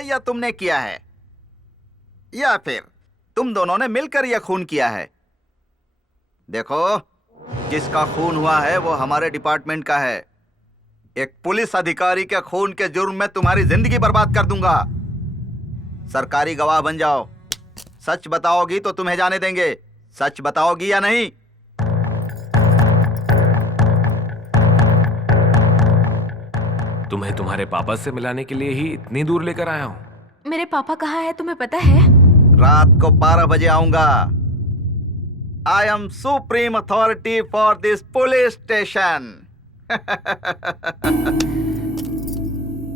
है या तुमने किया है, या फिर तुम दोनों ने मिलकर यह खून किया है? देखो, जिसका खून हुआ है वो हमारे डिपार्टमेंट का है। एक पुलिस अधिकारी के खून के जुर्म में तुम्हारी जिंदगी बर्बाद कर दूंगा। सरकारी गवाह बन जाओ। सच बताओगी तो तुम्हें जाने देंगे। सच बताओगी या नहीं? तुम्हें तुम्हारे पापा से मिलाने के लिए ही इतनी दूर लेकर आया हूँ। मेरे पापा कहाँ है तुम्हें पता है? रात को 12 बजे आऊंगा। I am supreme authority for this police station.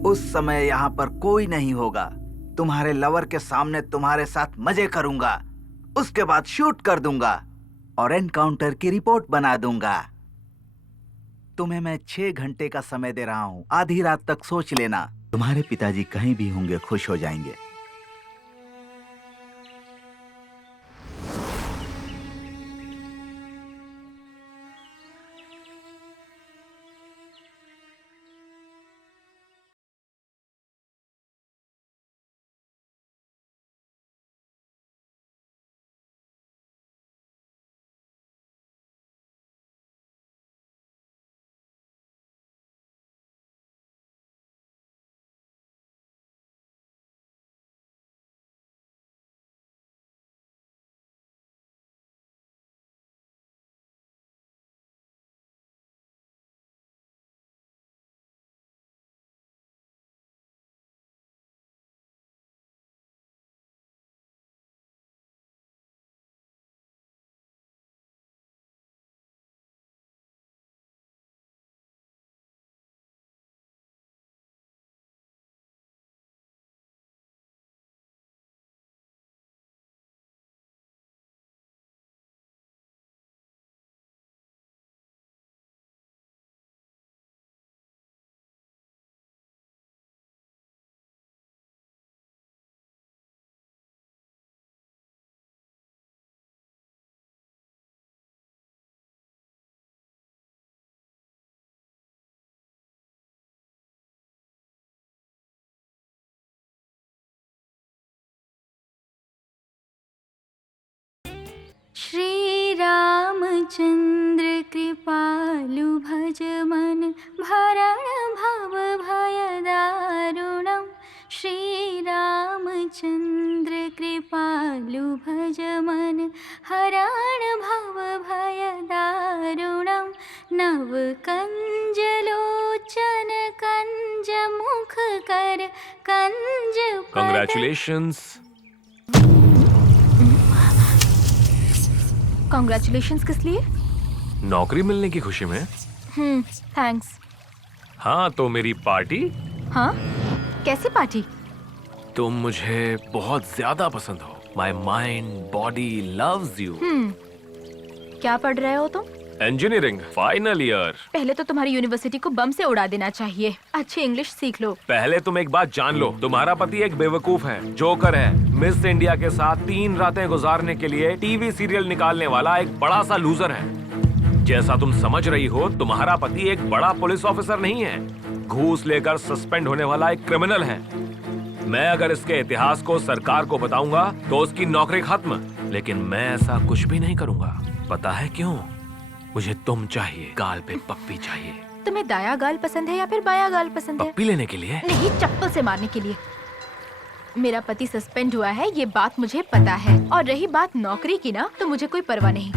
उस समय यहां पर कोई नहीं होगा। तुम्हारे लवर के सामने तुम्हारे साथ मजे करूंगा, उसके बाद शूट कर दूंगा और एनकाउंटर की रिपोर्ट बना दूंगा। तुम्हें मैं 6 घंटे का समय दे रहा हूं। आधी रात तक सोच लेना। तुम्हारे पिताजी कहीं भी होंगे, खुश हो जाएंगे। श्री रामचंद्र कृपालु भज मन भरण भव भय दारुणम्। श्री रामचंद्र कृपालु भज मन हरण भव भय दारुणम्। नव कंज लोचन कंज मुख कर कंज Congratulations. कॉन्ग्रेचुलेशंस किस लिए? नौकरी मिलने की खुशी में। थैंक्स। हाँ, तो मेरी पार्टी? हाँ, कैसी पार्टी? तुम मुझे बहुत ज्यादा पसंद हो। My mind body loves you. क्या पढ़ रहे हो तुम? Engineering final year. पहले तो तुम्हारी यूनिवर्सिटी को बम से उड़ा देना चाहिए। अच्छी इंग्लिश सीख लो। पहले तुम एक बात जान लो, तुम्हारा पति एक बेवकूफ है, जोकर है, मिस इंडिया के साथ 3 रातें गुजारने के लिए टीवी सीरियल निकालने वाला एक बड़ा सा लूजर है। जैसा तुम समझ रही हो, तुम्हारा पति एक बड़ा पुलिस ऑफिसर नहीं है, घूस लेकर सस्पेंड होने वाला एक क्रिमिनल है। मैं अगर इसके इतिहास को सरकार को बताऊंगा तो उसकी नौकरी खत्म, लेकिन मैं ऐसा कुछ भी नहीं करूंगा। पता है क्यों? मुझे तुम चाहिए, गाल पे पप्पी चाहिए। तुम्हें दाया गाल पसंद है या फिर बाया गाल पसंद है? पप्पी लेने के लिए? नहीं, चप्पल से मारने के लिए। मेरा पति सस्पेंड हुआ है, ये बात मुझे पता है। और रही बात नौकरी की ना, तो मुझे कोई परवाह नहीं।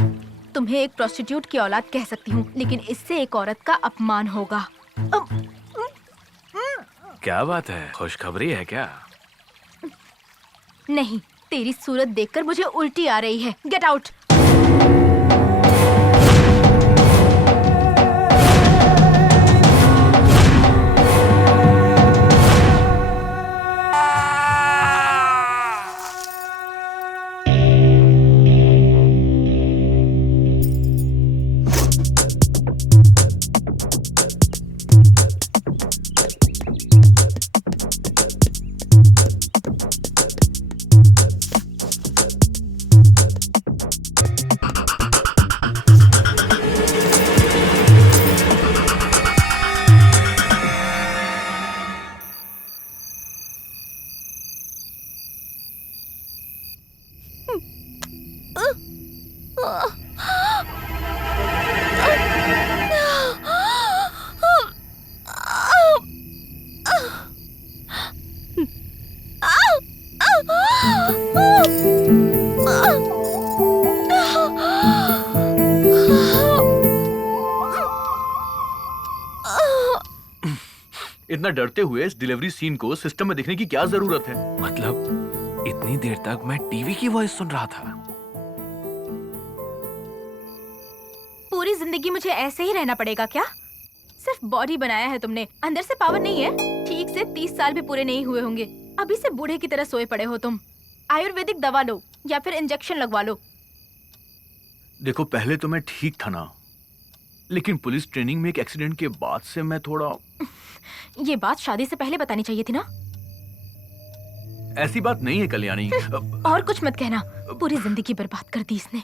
तुम्हें एक प्रोस्टिट्यूट की औलाद कह सकती हूँ, लेकिन इससे एक औरत का अपमान होगा। क्या बात है, खुशखबरी है क्या? नहीं, तेरी सूरत देखकर मुझे उल्टी आ रही है। Get out. इतना डरते हुए इस डिलीवरी सीन को सिस्टम में देखने की क्या जरूरत है? मतलब इतनी देर तक मैं टीवी की वॉइस सुन रहा था। पूरी जिंदगी मुझे ऐसे ही रहना पड़ेगा क्या? सिर्फ बॉडी बनाया है तुमने, अंदर से पावर नहीं है। ठीक से 30 साल भी पूरे नहीं हुए होंगे, अभी से बूढ़े की तरह सोए पड़े हो तुम। आयुर्वेदिक दवा लो या फिर इंजेक्शन लगवा लो। देखो, पहले तो मैं ठीक था ना, लेकिन पुलिस ट्रेनिंग में एक एक्सीडेंट के बाद से मैं थोड़ा... ये बात शादी से पहले बतानी चाहिए थी ना। ऐसी बात नहीं है कल्याणी। और कुछ मत कहना, पूरी जिंदगी बर्बाद कर दी इसने।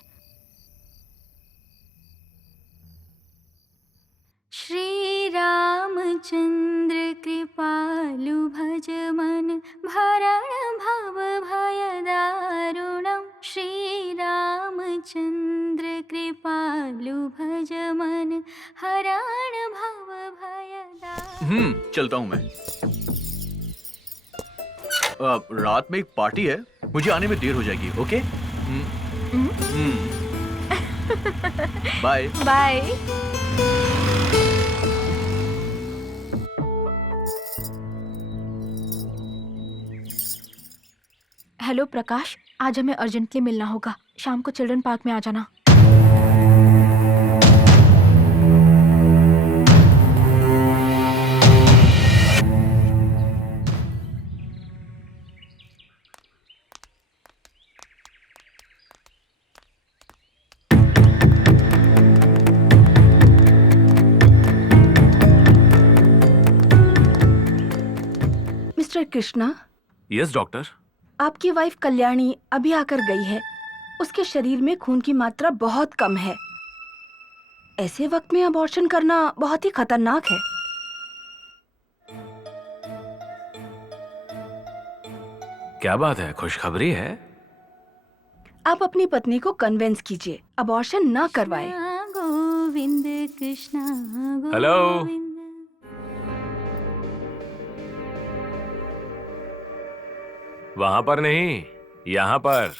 श्री रामचंद्र कृपालु भज मन भरण भव भय दारुणम। श्री रामचंद्र कृपालु भज मन हरण भव भय दारुणम। चलता हूं मैं। रात में एक पार्टी है, मुझे आने में देर हो जाएगी। Okay, bye bye. Hello Prakash, आज हमें अर्जेंटली मिलना होगा। शाम को चिल्ड्रन पार्क में आ जाना। Mister Krishna, yes doctor. आपकी वाइफ कल्याणी अभी आकर गई है। उसके शरीर में खून की मात्रा बहुत कम है। ऐसे वक्त में अबॉर्शन करना बहुत ही खतरनाक है। क्या बात है, खुशखबरी है? आप अपनी पत्नी को कन्विंस कीजिए, अबॉर्शन ना करवाएं। गोविंद कृष्णा हेलो। गोविंद। वहां पर नहीं, यहाँ पर।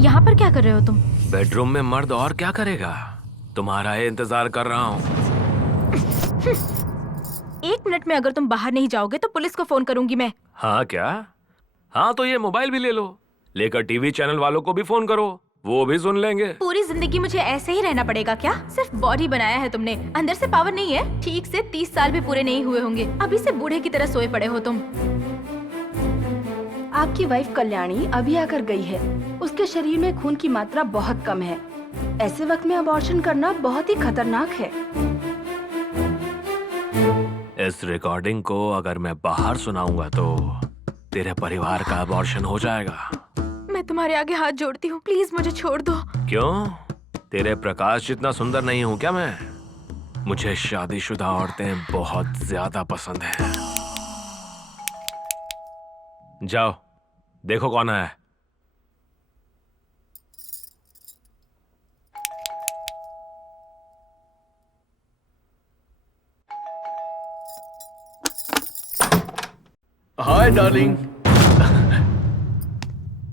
यहाँ पर क्या कर रहे हो तुम? बेडरूम में मर्द और क्या करेगा? तुम्हारा ही इंतजार कर रहा हूँ। 1 मिनट में अगर तुम बाहर नहीं जाओगे तो पुलिस को फोन करूंगी मैं। हाँ क्या? हाँ तो ये मोबाइल भी ले लो, लेकर टीवी चैनल वालों को भी फोन करो, वो भी सुन लेंगे। पूरी जिंदगी मुझे ऐसे ही रहना पड़ेगा क्या? सिर्फ बॉडी बनाया है तुमने, अंदर से पावर नहीं है। ठीक से 30 साल भी पूरे नहीं हुए होंगे, अभी से बूढ़े की तरह सोए पड़े हो तुम। आपकी वाइफ कल्याणी अभी आकर गई है। उसके शरीर में खून की मात्रा बहुत कम है। ऐसे वक्त में अबॉर्शन करना बहुत ही खतरनाक है। इस रिकॉर्डिंग को अगर मैं बाहर सुनाऊंगा तो तेरे परिवार का अबॉर्शन हो जाएगा। मैं तुम्हारे आगे हाथ जोड़ती हूँ, प्लीज मुझे छोड़ दो। क्यों? तेरे प्रकाश जितना सुंदर नहीं हूँ क्या मैं? मुझे शादीशुदा औरतें बहुत ज्यादा पसंद हैं। जाओ देखो कौन है। Hi darling,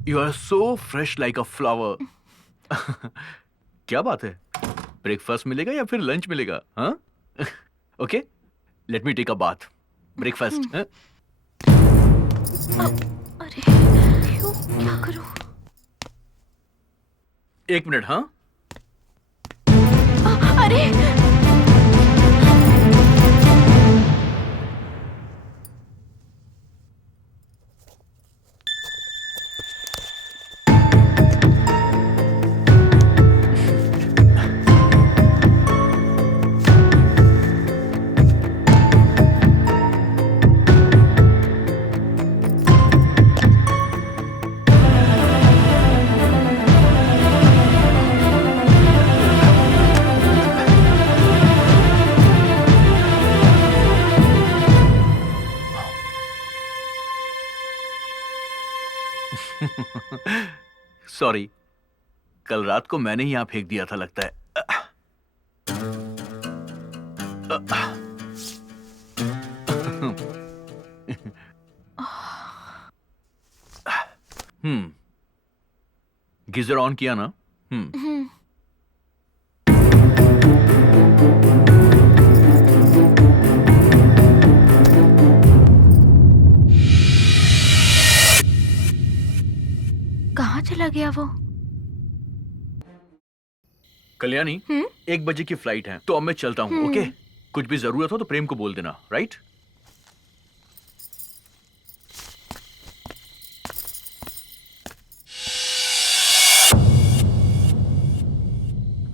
you are so fresh like a flower. क्या बात है, ब्रेकफास्ट मिलेगा या फिर लंच मिलेगा? हाँ okay, let me take a bath. Breakfast. अरे क्यों, क्या करूं? 1 मिनट। हाँ अरे सॉरी, कल रात को मैंने ही यहाँ फेंक दिया था लगता है। गीजर ऑन किया ना? कहाँ चला गया वो? कल्याणी, 1 बजे की फ्लाइट है, तो अब मैं चलता हूँ, ओके? कुछ भी जरूरत हो तो प्रेम को बोल देना, राइट?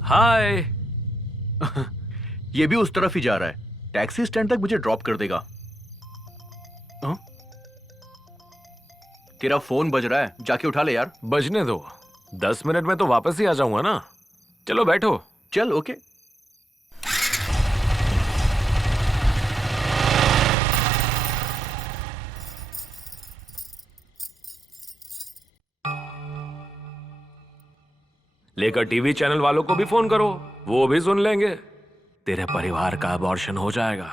हाय। ये भी उस तरफ ही जा रहा है। टैक्सी स्टैंड तक मुझे ड्रॉप कर देगा। हाँ? तेरा फोन बज रहा है, जाके उठा ले यार। बजने दो, 10 मिनट में तो वापस ही आ जाऊंगा ना। चलो बैठो। चल, ओके। लेकर टीवी चैनल वालों को भी फोन करो, वो भी सुन लेंगे। तेरे परिवार का अबॉर्शन हो जाएगा।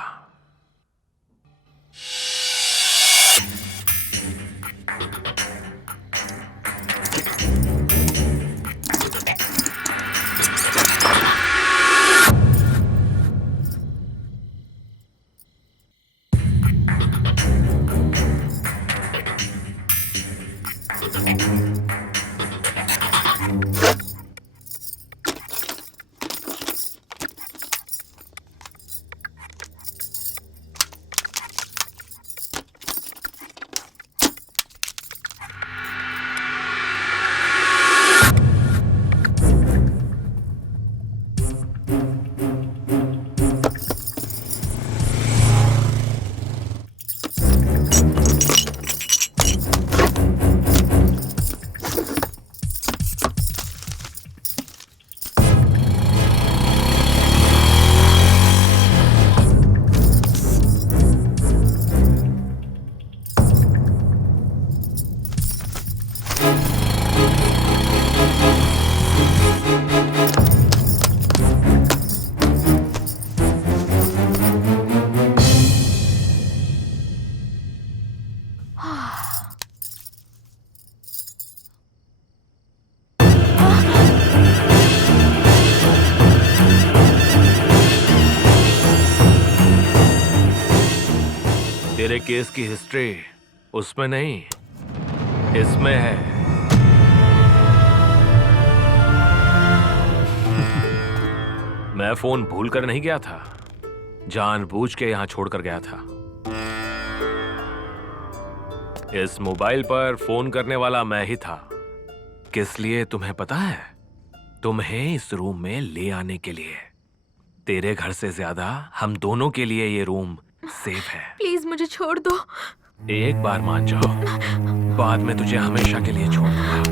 तेरे केस की हिस्ट्री उसमें नहीं, इसमें है। मैं फोन भूल कर नहीं गया था, जानबूझ के यहां छोड़कर गया था। इस मोबाइल पर फोन करने वाला मैं ही था। किस लिए तुम्हें पता है? तुम्हें इस रूम में ले आने के लिए। तेरे घर से ज्यादा हम दोनों के लिए ये रूम सेफ है। प्लीज मुझे छोड़ दो। एक बार मान जाओ, बाद में तुझे हमेशा के लिए छोड़ दूंगा।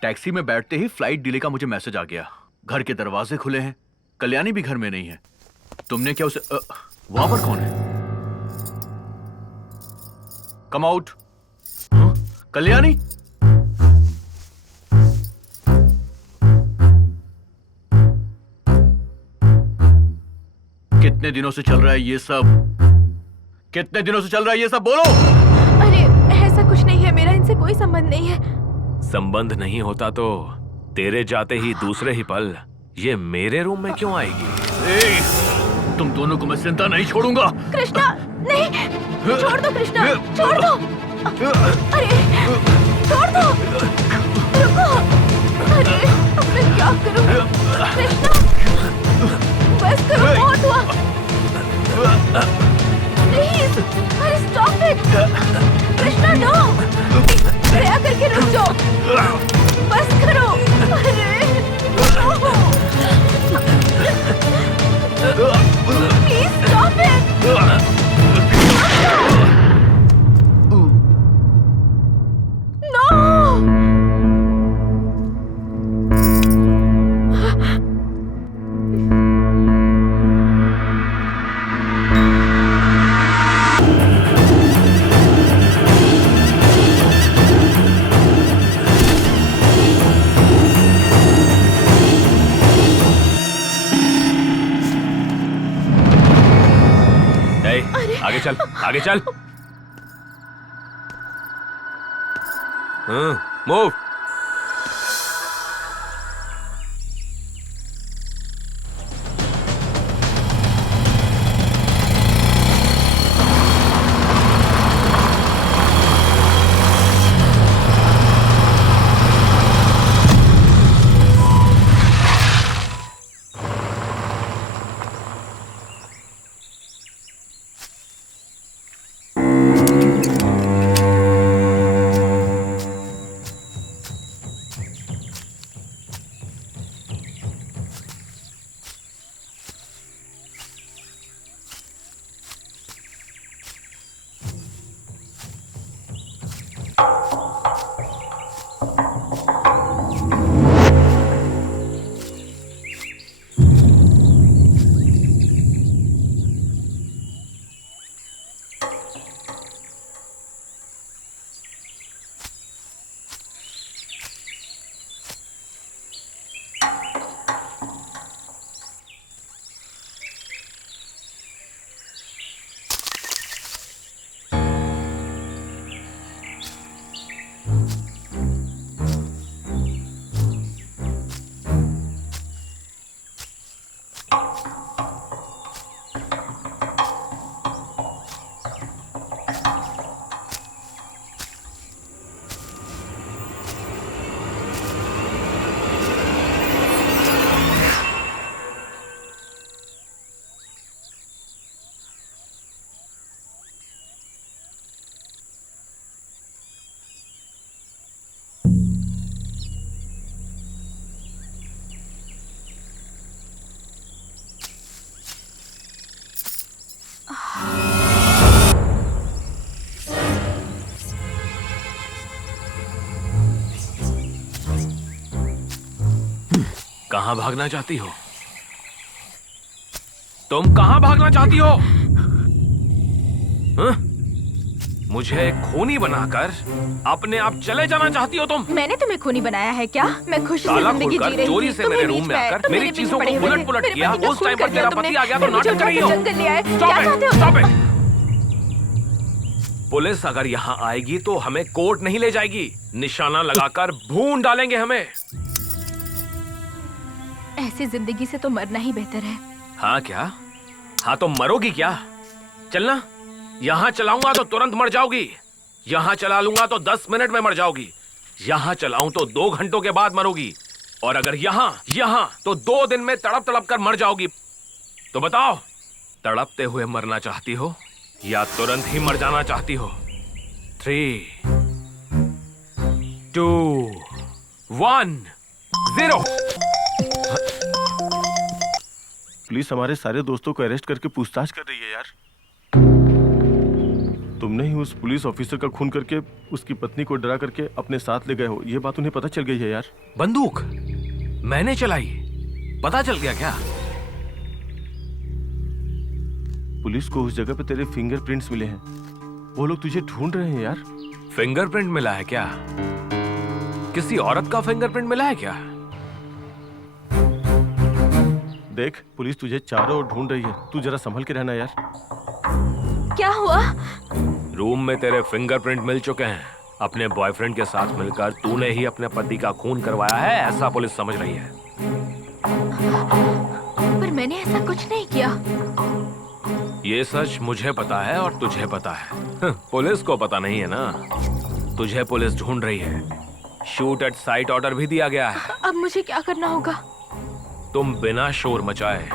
टैक्सी में बैठते ही फ्लाइट डिले का मुझे मैसेज आ गया। घर के दरवाजे खुले हैं, कल्याणी भी घर में नहीं है। तुमने क्या उसे वहां पर कौन है? Come out. कल्याणी, कितने दिनों से चल रहा है ये सब? कितने दिनों से चल रहा है ये सब? बोलो। अरे ऐसा कुछ नहीं है, मेरा इनसे कोई संबंध नहीं है। संबंध नहीं होता तो तेरे जाते ही दूसरे ही पल ये मेरे रूम में क्यों आएगी? तुम दोनों को मैं जिंदा नहीं छोड़ूंगा। कृष्णा, नहीं, छोड़ दो कृष्णा, छोड़ दो। अरे छोड़ दो, रुको। अरे अब मैं क्या करूं? कृष्णा, बस करो, बहुत हुआ। प्लीज, अरे स्टॉप इट। कृष्णा, नो, दया करके रुक जाओ, बस करो। अरे प्लीज स्टॉप इट। नो। आगे चल। मूव। कहां भागना चाहती हो? तुम कहां भागना चाहती हो? हाँ? मुझे खूनी बनाकर अपने आप चले जाना चाहती हो तुम? मैंने तुम्हें खूनी बनाया है क्या? मैं खुशी से ताला जिंदगी जी खोलकर रही चोरी थी। से तुम मेरे ही रूम बीच में आए, आकर तुम मेरी मेरे चीजों पीछे को पड़े हुए उलट पुलट थे। किया। मेरे पति का उस टाइम खून पर कर तेरा दिया पति तुमने। आ गया तो फिर मुझे नाटक कर रही उठा हो। के जंगल ले आए। Stop क्या it! चाहते हो? Stop it! पुलिस अगर यहाँ आएगी तो हमें कोर्ट नहीं ले जाएगी, निशाना लगाकर भून डालेंगे हमें। ऐसी जिंदगी से तो मरना ही बेहतर है। हाँ क्या? हाँ तो मरोगी क्या? चलना। यहाँ चलाऊंगा तो तुरंत मर जाओगी, यहाँ चला लूंगा तो 10 मिनट में मर जाओगी, यहाँ चलाऊं तो 2 घंटों के बाद मरोगी, और अगर यहाँ तो 2 दिन में तड़प तड़प कर मर जाओगी। तो बताओ, तड़पते हुए मरना चाहती हो या तुरंत ही मर जाना चाहती हो? 3, 2, 1, 0। पुलिस हमारे सारे दोस्तों को अरेस्ट करके पूछताछ कर रही है यार। तुमने ही उस पुलिस ऑफिसर का खून करके उसकी पत्नी को डरा करके अपने साथ ले गए हो, ये बात उन्हें पता चल गई है यार। बंदूक मैंने चलाई, पता चल गया क्या? पुलिस को उस जगह पे तेरे फिंगरप्रिंट्स मिले हैं, वो लोग तुझे ढूंढ रहे हैं यार। फिंगरप्रिंट मिला है क्या? किसी औरत का फिंगरप्रिंट मिला है क्या? देख, पुलिस तुझे चारों ओर ढूंढ रही है, तू जरा संभल के रहना यार। क्या हुआ? रूम में तेरे फिंगरप्रिंट मिल चुके हैं। अपने बॉयफ्रेंड के साथ मिलकर तूने ही अपने पति का खून करवाया है, ऐसा पुलिस समझ रही है। पर मैंने ऐसा कुछ नहीं किया। ये सच मुझे पता है और तुझे पता है, पुलिस को पता नहीं है ना। तुझे पुलिस ढूंढ रही है, शूट एट साइट ऑर्डर भी दिया गया है। अब मुझे क्या करना होगा? तुम बिना शोर मचाए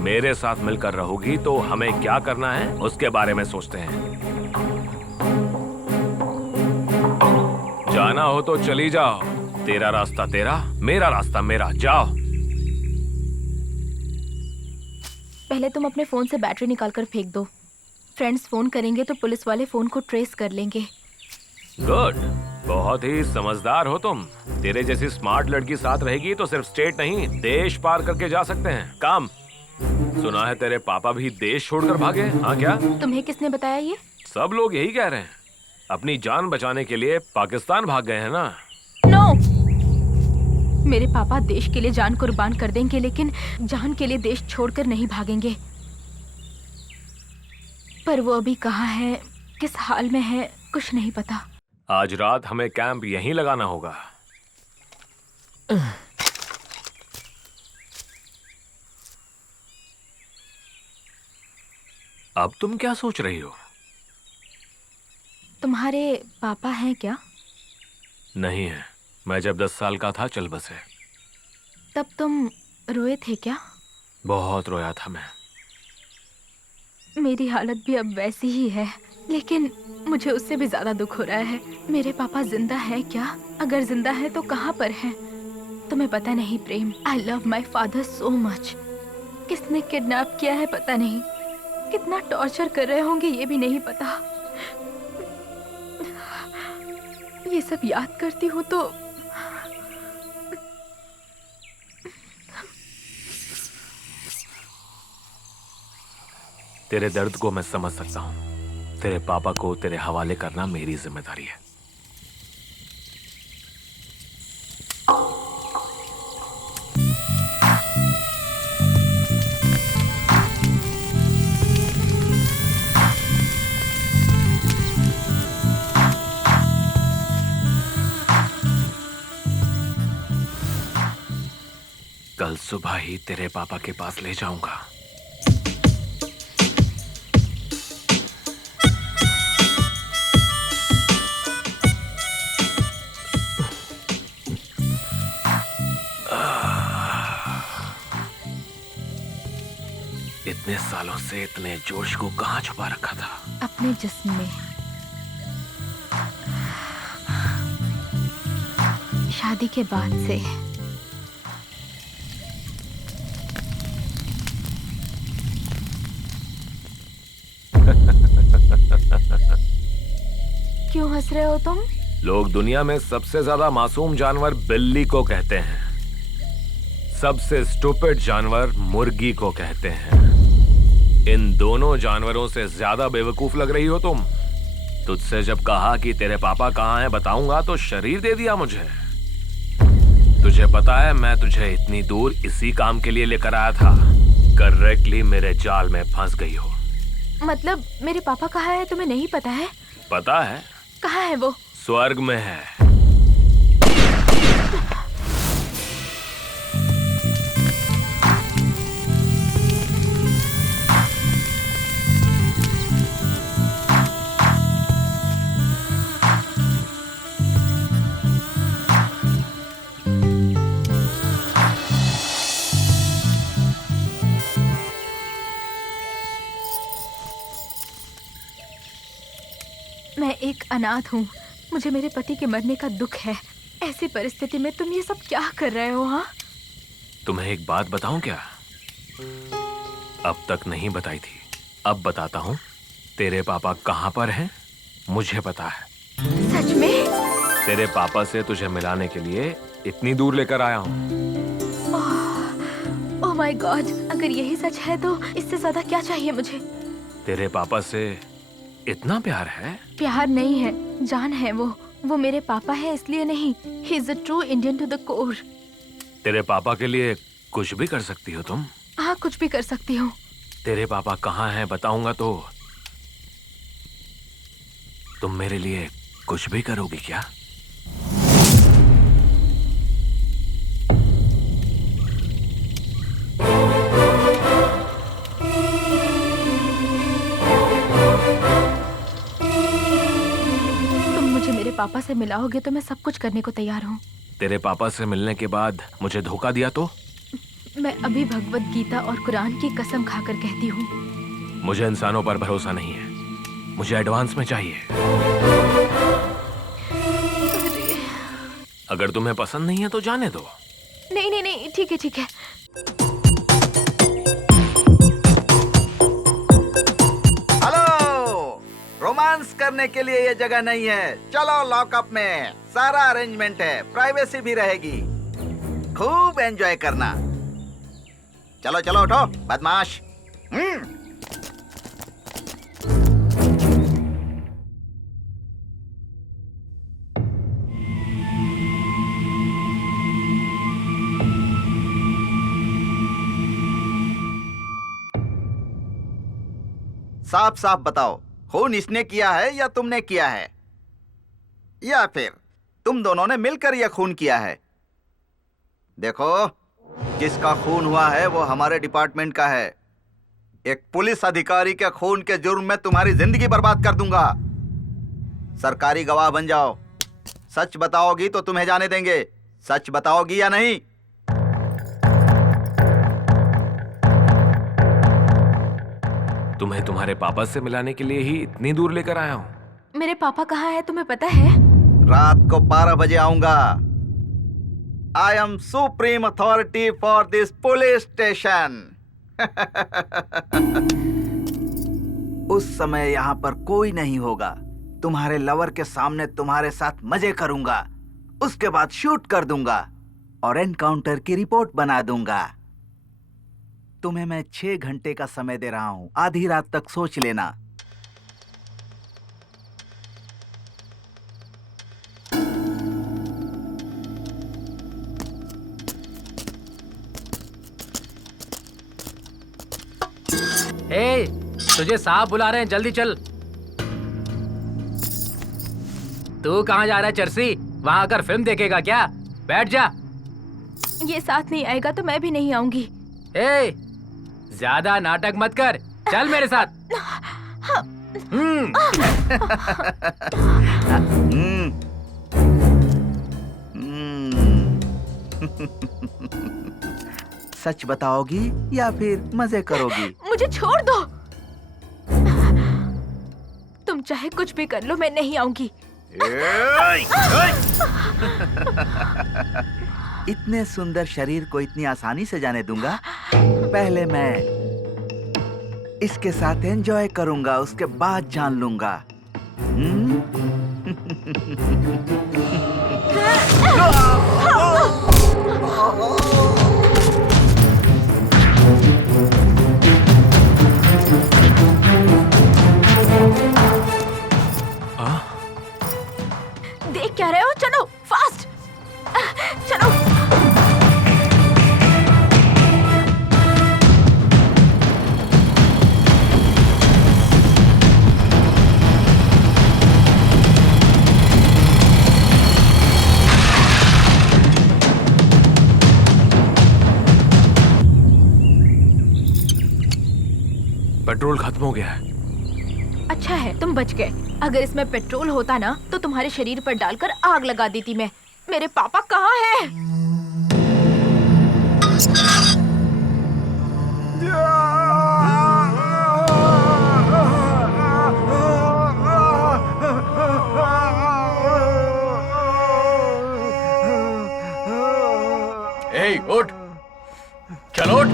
मेरे साथ मिलकर रहोगी तो हमें क्या करना है उसके बारे में सोचते हैं। जाना हो तो चली जाओ, तेरा रास्ता तेरा, मेरा रास्ता मेरा, जाओ। पहले तुम अपने फोन से बैटरी निकालकर फेंक दो। फ्रेंड्स फोन करेंगे तो पुलिस वाले फोन को ट्रेस कर लेंगे। गुड, बहुत ही समझदार हो तुम। तेरे जैसी स्मार्ट लड़की साथ रहेगी तो सिर्फ स्टेट नहीं, देश पार करके जा सकते हैं। काम। सुना है तेरे पापा भी देश छोड़कर भागे? हाँ क्या? तुम्हें किसने बताया ये? सब लोग यही कह रहे हैं, अपनी जान बचाने के लिए पाकिस्तान भाग गए हैं ना। नो! मेरे पापा देश के लिए जान कुर्बान कर देंगे, लेकिन जान के लिए देश छोड़कर नहीं भागेंगे। पर वो अभी कहाँ है, किस हाल में है, कुछ नहीं पता। आज रात हमें कैंप यहीं लगाना होगा। अब तुम क्या सोच रही हो? तुम्हारे पापा हैं क्या? नहीं है, मैं जब 10 साल का था चल बसे। तब तुम रोए थे क्या? बहुत रोया था मैं। मेरी हालत भी अब वैसी ही है, लेकिन मुझे उससे भी ज्यादा दुख हो रहा है। मेरे पापा जिंदा है क्या? अगर जिंदा है तो कहाँ पर है? तुम्हें पता नहीं Prem, I love my father so much. किसने किडनैप किया है पता नहीं, कितना टॉर्चर कर रहे होंगे ये भी नहीं पता। ये सब याद करती हूँ तो तेरे दर्द को मैं समझ सकता हूँ। तेरे पापा को तेरे हवाले करना मेरी जिम्मेदारी है। कल सुबह ही तेरे पापा के पास ले जाऊंगा। इतने सालों से इतने जोश को कहाँ छुपा रखा था? अपने जिस्म में। शादी के बाद से। क्यों हंस रहे हो तुम? लोग दुनिया में सबसे ज्यादा मासूम जानवर बिल्ली को कहते हैं, सबसे स्टूपिड जानवर मुर्गी को कहते हैं। इन दोनों जानवरों से ज्यादा बेवकूफ लग रही हो तुम। तुझसे जब कहा कि तेरे पापा कहाँ हैं बताऊंगा तो शरीर दे दिया मुझे। तुझे पता है मैं तुझे इतनी दूर इसी काम के लिए लेकर आया था। करेक्टली मेरे जाल में फंस गई हो। मतलब मेरे पापा कहाँ है तुम्हें नहीं पता है? पता है। कहाँ है वो? स्वर्ग में है। मैं एक अनाथ हूँ। मुझे मेरे पति के मरने का दुख है। ऐसी परिस्थिति में तुम ये सब क्या कर रहे हो? हाँ, तुम्हें एक बात बताऊं क्या? अब तक नहीं बताई थी, अब बताता हूँ। तेरे पापा कहाँ पर हैं मुझे पता है। सच में? तेरे पापा से तुझे मिलाने के लिए इतनी दूर लेकर आया हूँ। ओह माय गॉड, अगर यही सच है तो इससे ज्यादा क्या चाहिए मुझे? तेरे पापा से इतना प्यार है? प्यार नहीं है, जान है वो मेरे पापा है इसलिए नहीं। He is a true Indian to the core. तेरे पापा के लिए कुछ भी कर सकती हो तुम? हाँ, कुछ भी कर सकती हूँ। तेरे पापा कहाँ हैं बताऊंगा तो तुम मेरे लिए कुछ भी करोगी क्या? पापा से मिलाओगे तो मैं सब कुछ करने को तैयार हूँ। तेरे पापा से मिलने के बाद मुझे धोखा दिया तो? मैं अभी भगवत गीता और कुरान की कसम खाकर कहती हूँ। मुझे इंसानों पर भरोसा नहीं है, मुझे एडवांस में चाहिए। अगर तुम्हें पसंद नहीं है तो जाने दो। नहीं नहीं नहीं, ठीक है ठीक है। रोमांस करने के लिए ये जगह नहीं है। चलो लॉकअप में सारा अरेंजमेंट है, प्राइवेसी भी रहेगी। खूब एंजॉय करना। चलो चलो उठो बदमाश। साफ साफ बताओ, खून इसने किया है या तुमने किया है, या फिर तुम दोनों ने मिलकर यह खून किया है? देखो, जिसका खून हुआ है वो हमारे डिपार्टमेंट का है। एक पुलिस अधिकारी के खून के जुर्म में तुम्हारी जिंदगी बर्बाद कर दूंगा। सरकारी गवाह बन जाओ। सच बताओगी तो तुम्हें जाने देंगे। सच बताओगी या नहीं? तुम्हें तुम्हारे पापा से मिलाने के लिए ही इतनी दूर लेकर आया हूँ। मेरे पापा कहाँ हैं तुम्हें पता है? रात को 12 बजे आऊंगा। I am supreme authority for this police station. उस समय यहाँ पर कोई नहीं होगा। तुम्हारे लवर के सामने तुम्हारे साथ मजे करूंगा, उसके बाद शूट कर दूंगा और एनकाउंटर की रिपोर्ट बना दूंगा। तुम्हें मैं 6 घंटे का समय दे रहा हूं, आधी रात तक सोच लेना। ए, तुझे साहब बुला रहे हैं, जल्दी चल। तू कहाँ जा रहा है चर्सी? वहाँ आकर फिल्म देखेगा क्या? बैठ जा। ये साथ नहीं आएगा तो मैं भी नहीं आऊंगी। ए, ज्यादा नाटक मत कर, चल मेरे साथ। सच बताओगी या फिर मजे करोगी? मुझे छोड़ दो। तुम चाहे कुछ भी कर लो, मैं नहीं आऊंगी। इतने सुंदर शरीर को इतनी आसानी से जाने दूंगा? पहले मैं इसके साथ एंजॉय करूंगा, उसके बाद जान लूंगा। देख क्या रहे हो? चलो फास्ट, चलो। पेट्रोल खत्म हो गया है। अच्छा है तुम बच गए। अगर इसमें पेट्रोल होता ना तो तुम्हारे शरीर पर डालकर आग लगा देती मैं। मेरे पापा कहाँ हैं? ए, उठ, चल उठ।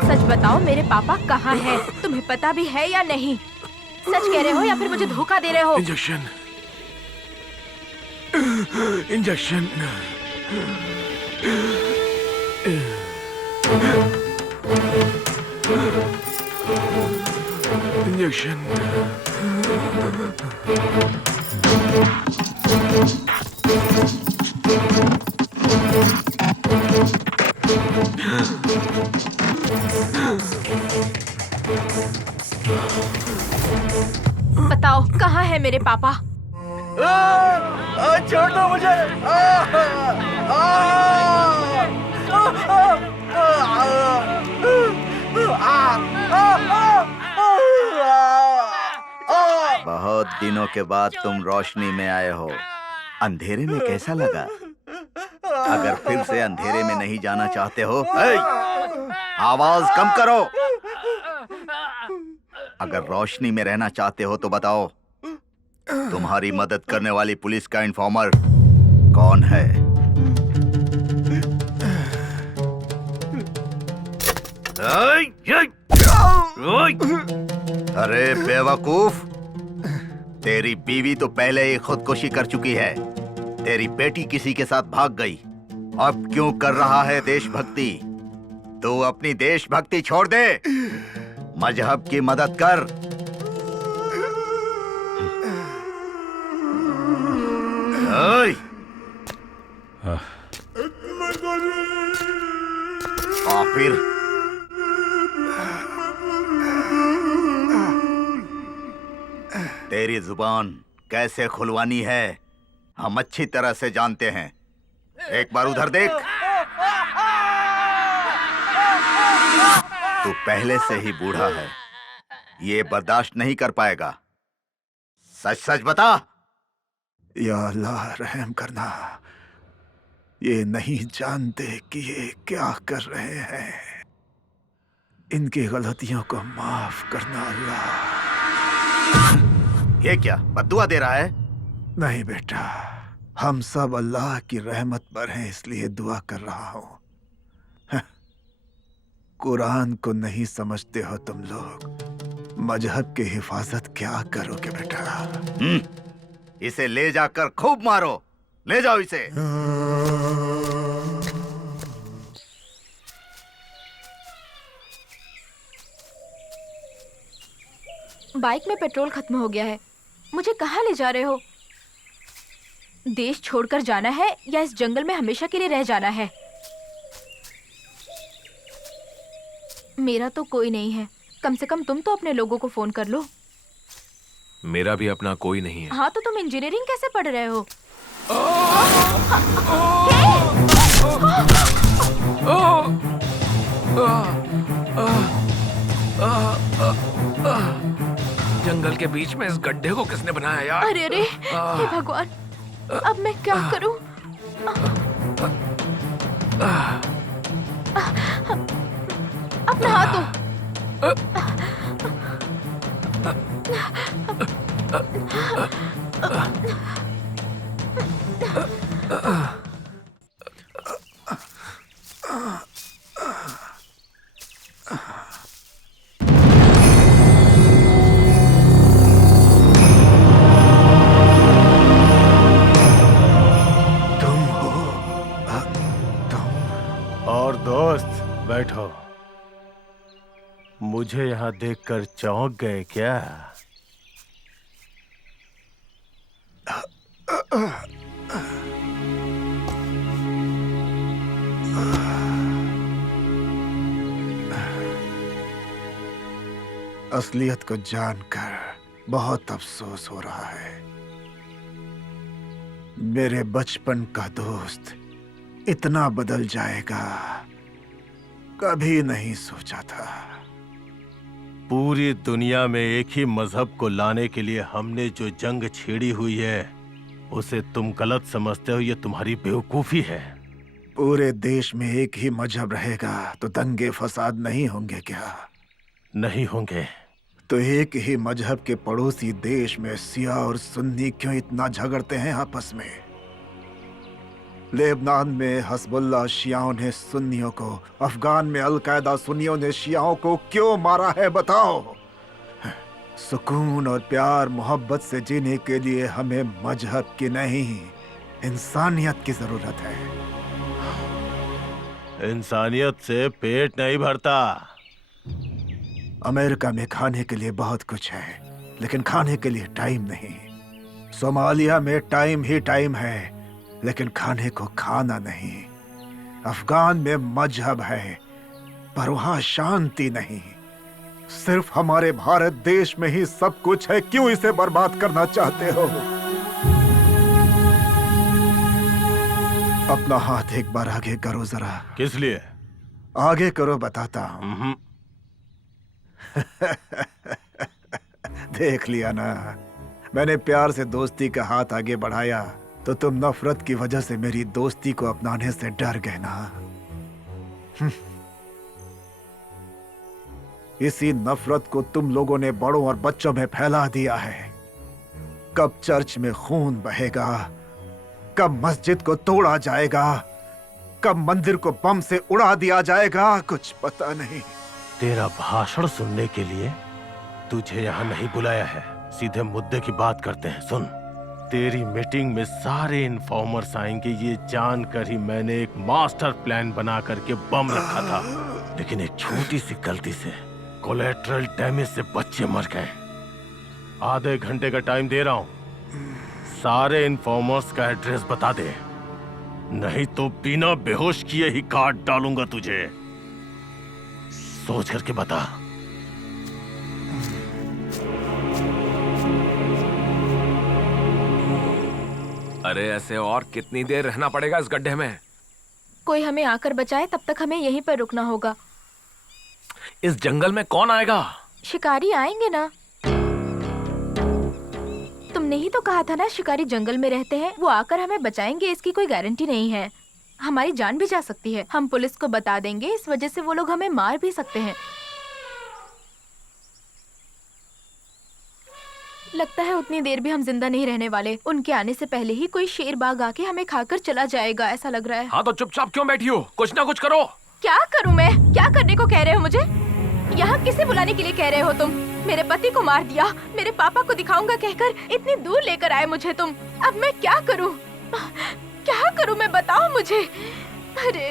सच बताओ, मेरे पापा कहाँ हैं? तुम्हें पता भी है या नहीं? सच कह रहे हो या फिर मुझे धोखा दे रहे हो? Injection, injection, injection. बताओ कहाँ है मेरे पापा? छोड़ दो मुझे। बहुत दिनों के बाद तुम रोशनी में आए हो। अंधेरे में कैसा लगा? अगर फिर से अंधेरे में नहीं जाना चाहते हो, आवाज कम करो। अगर रोशनी में रहना चाहते हो तो बताओ, तुम्हारी मदद करने वाली पुलिस का इन्फॉर्मर कौन है? अरे बेवकूफ, तेरी बीवी तो पहले ही खुदकुशी कर चुकी है। तेरी बेटी किसी के साथ भाग गई। अब क्यों कर रहा है देशभक्ति? तू अपनी देशभक्ति छोड़ दे, मजहब की मदद कर। और फिर तेरी जुबान कैसे खुलवानी है हम अच्छी तरह से जानते हैं। एक बार उधर देख। तू पहले से ही बूढ़ा है, ये बर्दाश्त नहीं कर पाएगा। सच सच बता। या अल्लाह रहम करना, ये नहीं जानते कि ये क्या कर रहे हैं। इनकी गलतियों को माफ करना अल्लाह। ये क्या बद्दुआ दे रहा है? नहीं बेटा, हम सब अल्लाह की रहमत पर हैं इसलिए दुआ कर रहा हूं। कुरान को नहीं समझते हो तुम लोग, मजहब की हिफाजत क्या करोगे बेटा? इसे ले जाकर खूब मारो, ले जाओ इसे। बाइक में पेट्रोल खत्म हो गया है। मुझे कहाँ ले जा रहे हो? देश छोड़कर जाना है या इस जंगल में हमेशा के लिए रह जाना है? मेरा तो कोई नहीं है, कम से कम तुम तो अपने लोगों को फोन कर लो। मेरा भी अपना कोई नहीं है। हाँ तो तुम इंजीनियरिंग कैसे पढ़ रहे हो? जंगल के बीच में इस गड्ढे को किसने बनाया यार? अरे अरे, हे भगवान, अब मैं क्या करूं? अब नहा दो। और दोस्त बैठो। मुझे यहाँ देखकर चौंक गए क्या? असलियत को जानकर बहुत अफसोस हो रहा है। मेरे बचपन का दोस्त इतना बदल जाएगा कभी नहीं सोचा था। पूरी दुनिया में एक ही मजहब को लाने के लिए हमने जो जंग छेड़ी हुई है उसे तुम गलत समझते हो, ये तुम्हारी बेवकूफी है। पूरे देश में एक ही मजहब रहेगा तो दंगे फसाद नहीं होंगे क्या? नहीं होंगे। तो एक ही मजहब के पड़ोसी देश में शिया और सुन्नी क्यों इतना झगड़ते हैं आपस में? लेबनान में हस्बुल्लाह शियाओं ने सुन्नियों को, अफगान में अलकायदा सुन्नियों ने शियाओं को क्यों मारा है बताओ? सुकून और प्यार मोहब्बत से जीने के लिए हमें मजहब की नहीं, इंसानियत की जरूरत है। इंसानियत से पेट नहीं भरता। अमेरिका में खाने के लिए बहुत कुछ है लेकिन खाने के लिए टाइम नहीं। सोमालिया में टाइम ही टाइम है लेकिन खाने को खाना नहीं। अफगान में मजहब है पर वहां शांति नहीं। सिर्फ हमारे भारत देश में ही सब कुछ है, क्यों इसे बर्बाद करना चाहते हो? अपना हाथ एक बार आगे करो जरा। किस लिए? आगे करो बताता हूं। देख लिया ना, मैंने प्यार से दोस्ती का हाथ आगे बढ़ाया तो तुम नफरत की वजह से मेरी दोस्ती को अपनाने से डर गए ना। इसी नफरत को तुम लोगों ने बड़ों और बच्चों में फैला दिया है। कब चर्च में खून बहेगा, कब मस्जिद को तोड़ा जाएगा, कब मंदिर को बम से उड़ा दिया जाएगा, कुछ पता नहीं। तेरा भाषण सुनने के लिए तुझे यहाँ नहीं बुलाया है, सीधे मुद्दे की बात करते हैं। सुन, तेरी मीटिंग में सारे इन्फॉर्मर्स आएंगे ये जानकर ही मैंने एक मास्टर प्लान बना करके बम रखा था, लेकिन एक छोटी सी गलती से कोलेट्रल डैमेज से बच्चे मर गए। आधे घंटे का टाइम दे रहा हूं, सारे इन्फॉर्मर्स का एड्रेस बता दे, नहीं तो बिना बेहोश किए ही काट डालूंगा तुझे। सोच करके बता। अरे ऐसे और कितनी देर रहना पड़ेगा इस गड्ढे में? कोई हमें आकर बचाए, तब तक हमें यहीं पर रुकना होगा। इस जंगल में कौन आएगा? शिकारी आएंगे ना। तुमने ही तो कहा था ना शिकारी जंगल में रहते हैं, वो आकर हमें बचाएंगे, इसकी कोई गारंटी नहीं है। हमारी जान भी जा सकती है। हम पुलिस को बता देंगे, इस वजह से वो लोग हमें मार भी सकते हैं। लगता है उतनी देर भी हम जिंदा नहीं रहने वाले। उनके आने से पहले ही कोई शेर बाग आके हमें खाकर चला जाएगा, ऐसा लग रहा है। हाँ तो चुपचाप क्यों बैठी हो? कुछ ना कुछ करो। क्या करूं मैं? क्या करने को कह रहे हो मुझे? यहाँ किसे बुलाने के लिए कह रहे हो तुम? मेरे पति को मार दिया, मेरे पापा को दिखाऊंगा कहकर इतनी दूर लेकर आए मुझे तुम। अब मैं क्या करूं? क्या करूं मैं, बताओ मुझे। अरे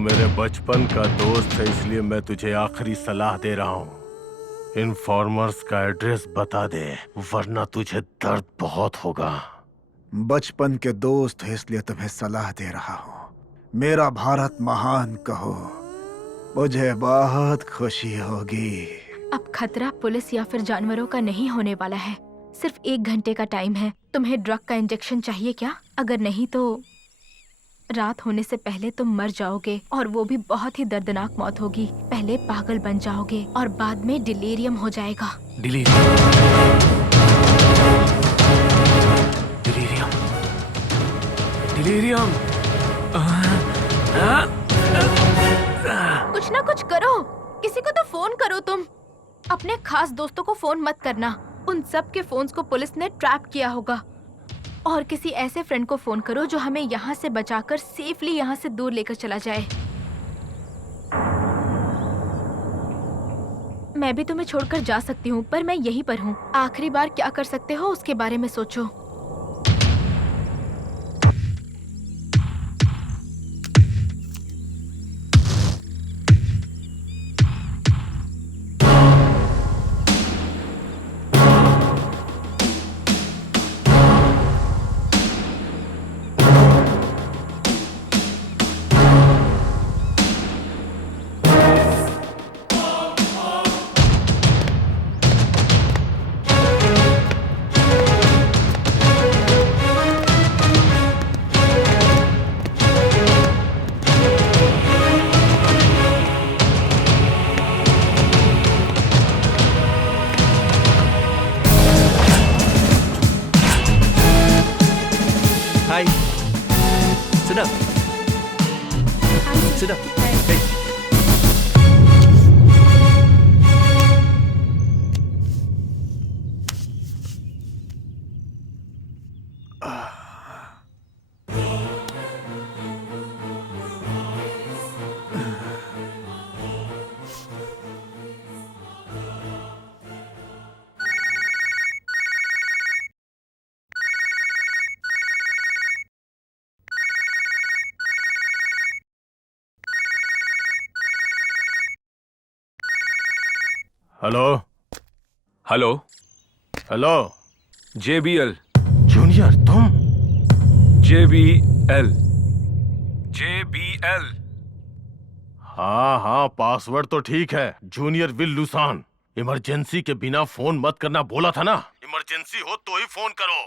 मेरे बचपन का दोस्त है, इसलिए मैं तुझे आखिरी सलाह दे रहा हूँ। इन्फॉर्मर्स का एड्रेस बता दे, वरना तुझे दर्द बहुत होगा। बचपन के दोस्त है इसलिए तुम्हें सलाह दे रहा हूँ। मेरा भारत महान कहो, मुझे बहुत खुशी होगी। अब खतरा पुलिस या फिर जानवरों का नहीं होने वाला है। सिर्फ 1 घंटे का टाइम है। तुम्हें ड्रग का इंजेक्शन चाहिए क्या? अगर नहीं तो रात होने से पहले तुम मर जाओगे, और वो भी बहुत ही दर्दनाक मौत होगी। पहले पागल बन जाओगे और बाद में डिलीरियम हो जाएगा। Delirium, delirium, delirium. कुछ ना कुछ करो, किसी को तो फोन करो तुम। अपने खास दोस्तों को फोन मत करना, उन सब के फोन्स को पुलिस ने ट्रैप किया होगा। और किसी ऐसे फ्रेंड को फोन करो जो हमें यहाँ से बचाकर सेफली यहाँ से दूर लेकर चला जाए। मैं भी तुम्हें छोड़कर जा सकती हूँ, पर मैं यहीं पर हूँ। आखिरी बार क्या कर सकते हो उसके बारे में सोचो। Hi. Sit up. Sit up. Hey. Hello hello hello. JBL। Junior तुम? JBL। हाँ, पासवर्ड तो ठीक है। Junior will Lausanne. इमरजेंसी के बिना फोन मत करना बोला था ना। इमरजेंसी हो तो ही फोन करो।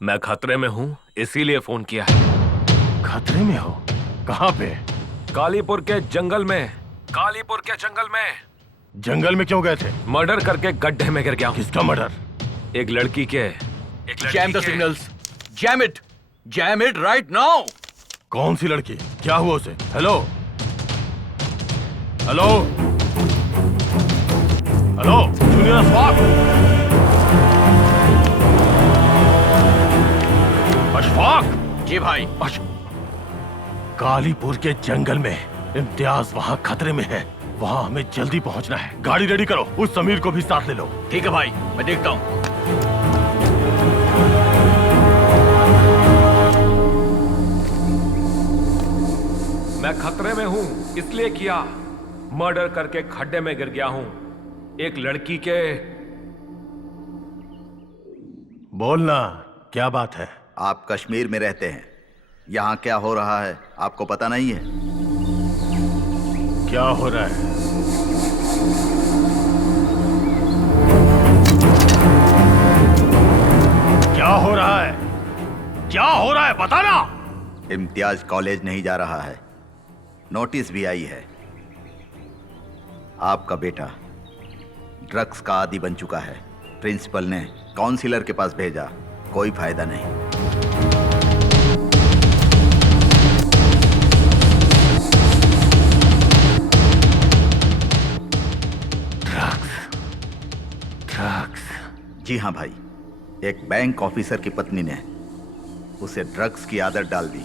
मैं खतरे में हूँ, इसीलिए फोन किया है। खतरे में हो? कहाँ पे? कालीपुर के जंगल में। कालीपुर के जंगल में। जंगल में क्यों गए थे? मर्डर करके गड्ढे में गिर गया हूँ। किसका मर्डर? एक लड़की के। Jam the signals. Jam it. Jam it right now. कौन सी लड़की? क्या हुआ उसे? Hello hello hello junior Ashfaq. Ashfaq. जी भाई। कालीपुर के जंगल में इम्तियाज वहाँ खतरे में है। वहाँ हमें जल्दी पहुँचना है। गाड़ी रेडी करो, उस समीर को भी साथ ले लो। ठीक है भाई, मैं देखता हूँ। मैं खतरे में हूँ, इसलिए किया। मर्डर करके खड्डे में गिर गया हूँ एक लड़की के। बोलना, क्या बात है? आप कश्मीर में रहते हैं। यहाँ क्या हो रहा है आपको पता नहीं है? क्या हो रहा है? क्या हो रहा है? क्या हो रहा है बताना। इम्तियाज कॉलेज नहीं जा रहा है, नोटिस भी आई है। आपका बेटा ड्रग्स का आदी बन चुका है। प्रिंसिपल ने काउंसिलर के पास भेजा, कोई फायदा नहीं। ड्रग्स? जी हाँ भाई, एक बैंक ऑफिसर की पत्नी ने उसे ड्रग्स की आदत डाल दी।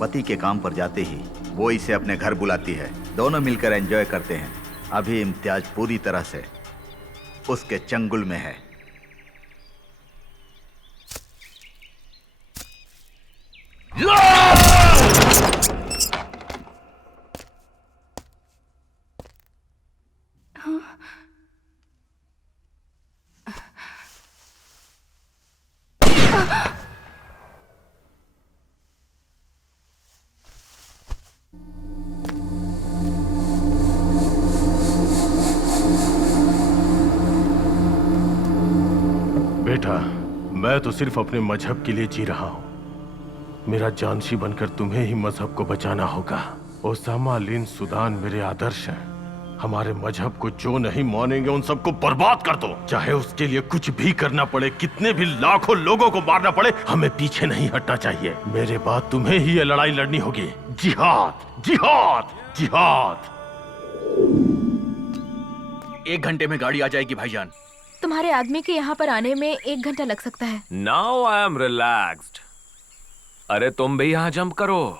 पति के काम पर जाते ही वो इसे अपने घर बुलाती है, दोनों मिलकर एंजॉय करते हैं। अभी इम्तियाज पूरी तरह से उसके चंगुल में है। बेटा, मैं तो सिर्फ अपने मजहब के लिए जी रहा हूँ। मेरा जानशी बनकर तुम्हें ही मजहब को बचाना होगा। ओसामा बिन सुदान मेरे आदर्श हैं। हमारे मजहब को जो नहीं मानेंगे उन सबको बर्बाद कर दो, चाहे उसके लिए कुछ भी करना पड़े, कितने भी लाखों लोगों को मारना पड़े, हमें पीछे नहीं हटना चाहिए। मेरे बाद तुम्हें ही ये लड़ाई लड़नी होगी। जिहाद, जिहाद, जिहाद। 1 घंटे में गाड़ी आ जाएगी भाईजान। तुम्हारे आदमी के यहाँ पर आने में 1 घंटा लग सकता है। Now I am relaxed. अरे तुम भी यहाँ जंप करो।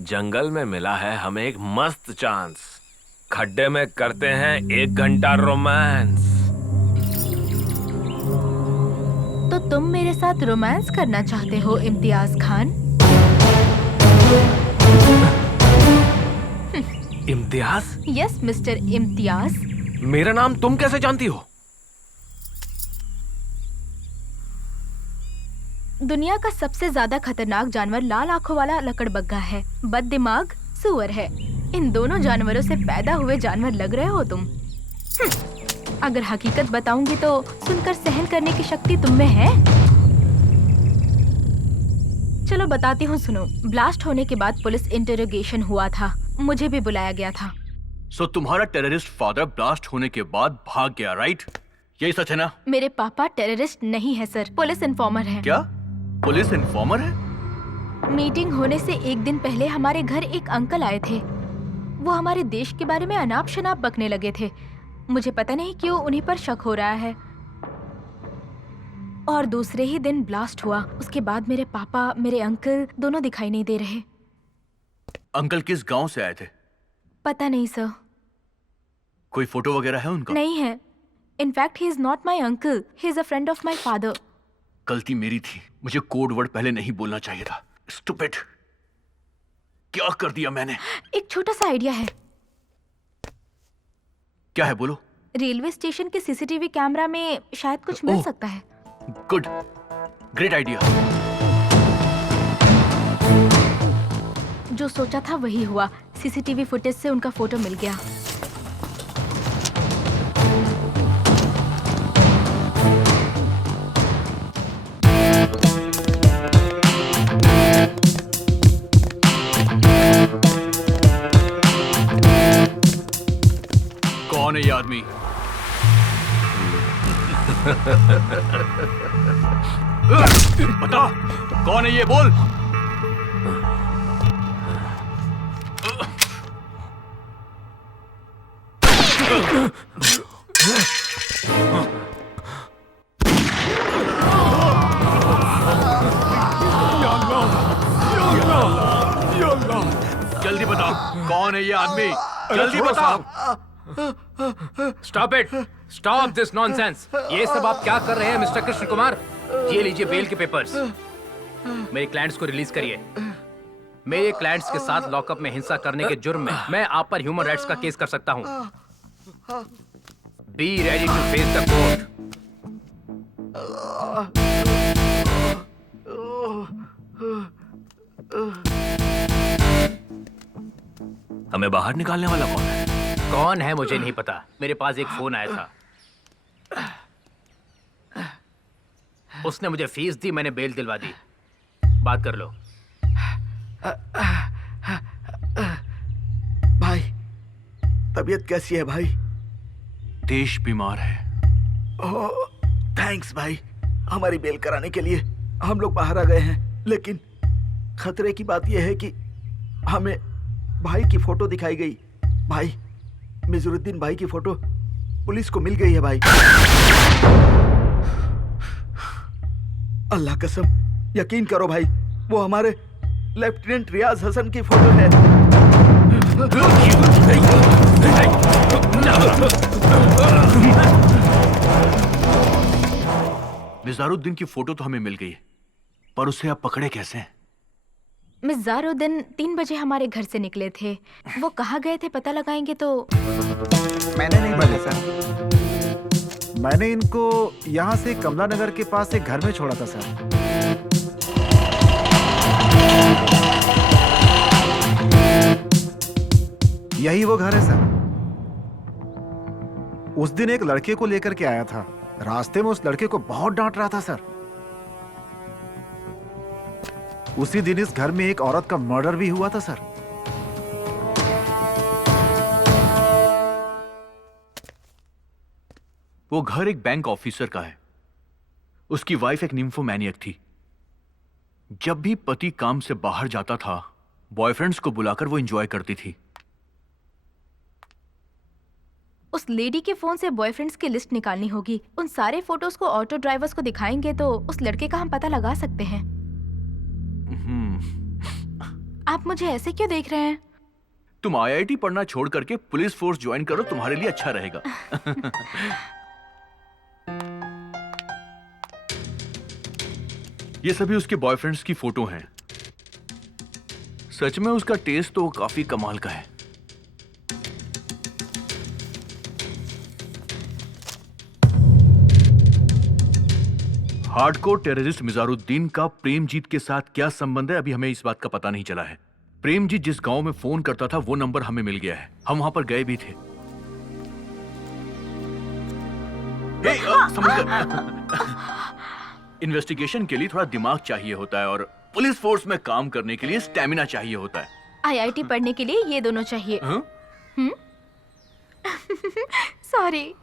जंगल में मिला है हमें एक मस्त चांस। खड्डे में करते हैं 1 घंटा रोमांस। तो तुम मेरे साथ रोमांस करना चाहते हो इम्तियाज खान? इम्तियाज? Yes mister Imtiaz. मेरा नाम तुम कैसे जानती हो? दुनिया का सबसे ज्यादा खतरनाक जानवर लाल आंखों वाला लकड़बग्गा है, बददिमाग सूअर है। इन दोनों जानवरों से पैदा हुए जानवर लग रहे हो तुम। अगर हकीकत बताऊंगी तो सुनकर सहन करने की शक्ति तुम में है? चलो बताती हूँ, सुनो। ब्लास्ट होने के बाद पुलिस इंटरोगेशन हुआ था, मुझे भी बुलाया गया था। सो तुम्हारा टेररिस्ट फादर ब्लास्ट होने के बाद भाग गया, राइट? यही सच है ना? मेरे पापा टेररिस्ट नहीं है सर, पुलिस इन्फॉर्मर है। क्या? पुलिस इन्फॉर्मर है? मीटिंग होने से 1 दिन पहले हमारे घर एक अंकल आए थे। वो हमारे देश के बारे में अनाप शनाप बकने लगे थे। मुझे पता नहीं क्यों उन्हीं पर शक हो रहा है। और दूसरे ही दिन ब्लास्ट हुआ। उसके बाद मेरे पापा, मेरे अंकल दोनों दिखाई नहीं दे रहे। अंकल किस गांव से आए थे? पता नहीं सर। कोई फोटो वगैरह है उनका? नहीं है। In fact he is not my uncle, he is a friend of my father. गलती मेरी थी, मुझे कोड वर्ड पहले नहीं बोलना चाहिए था। स्टूपिड, क्या कर दिया मैंने? एक छोटा सा आइडिया है। क्या है, बोलो। रेलवे स्टेशन के सीसीटीवी कैमरा में शायद कुछ मिल सकता है। Good, great idea. जो सोचा था वही हुआ। सीसीटीवी फुटेज से उनका फोटो मिल गया। कौन है ये आदमी? बता, कौन है ये, बोल। जल्दी बता, कौन है ये आदमी? जल्दी बता। Stop it, stop this nonsense. ये सब आप क्या कर रहे हैं मिस्टर कृष्ण कुमार? ये लीजिए बेल के पेपर्स। मेरे क्लाइंट्स को रिलीज करिए। मेरे क्लाइंट्स के साथ लॉकअप में हिंसा करने के जुर्म में मैं आप पर ह्यूमन राइट्स का केस कर सकता हूं। Be ready to face the court. हमें बाहर निकालने वाला कौन है? कौन है मुझे नहीं पता, मेरे पास एक फोन आया था। उसने मुझे फीस दी, मैंने बेल दिलवा दी। बात कर लो। भाई, तबीयत कैसी है भाई? देश बीमार है। ओह, थैंक्स भाई। हमारी बेल कराने के लिए हम लोग बाहर आ गए हैं, लेकिन खतरे की बात यह है कि हमें भाई की फोटो दिखाई गई। भाई, मिजरुद्दीन भाई की फोटो पुलिस को मिल गई है भाई। अल्लाह कसम, यकीन करो भाई, वो हमारे लेफ्टिनेंट रियाज हसन की फोटो है। मिज़ारुद्दीन की फोटो तो हमें मिल गई, पर उसे आप पकड़े कैसे हैं? मिज़ारुद्दीन 3 बजे हमारे घर से निकले थे। वो कहाँ गए थे पता लगाएंगे तो। मैंने नहीं बोले सर। मैंने इनको यहाँ से कमला नगर के पास एक घर में छोड़ा था सर। यही वो घर है सर। उस दिन एक लड़के को लेकर के आया था। रास्ते में उस लड़के को बहुत डांट रहा था सर। उसी दिन इस घर में एक औरत का मर्डर भी हुआ था सर। वो घर एक बैंक ऑफिसर का है। उसकी वाइफ एक निम्फोमैनियक थी। जब भी पति काम से बाहर जाता था, बॉयफ्रेंड्स को बुलाकर वो एंजॉय करती थी। उस लेडी के फोन से बॉयफ्रेंड्स की लिस्ट निकालनी होगी। उन सारे फोटोज को ऑटो ड्राइवर्स को दिखाएंगे तो उस लड़के का हम पता लगा सकते हैं। आप मुझे ऐसे क्यों देख रहे हैं? तुम आईआईटी पढ़ना छोड़ करके पुलिस फोर्स ज्वाइन करो, तुम्हारे लिए अच्छा रहेगा। ये सभी उसके बॉयफ्रेंड्स की फोटो हैं। सच में उसका टेस्ट तो काफी कमाल का है। हार्डकोर टेररिस्ट मिज़ारुद्दीन का प्रेमजीत के साथ क्या संबंध है, अभी हमें इस बात का पता नहीं चला है। प्रेमजीत जिस गांव में फोन करता था वो नंबर हमें मिल गया है। हम वहां पर गए भी थे। इन्वेस्टिगेशन के लिए थोड़ा दिमाग चाहिए होता है और पुलिस फोर्स में काम करने के लिए स्टैमिना चाहिए होता है। आईआईटी पढ़ने के लिए ये दोनों चाहिए। सॉरी।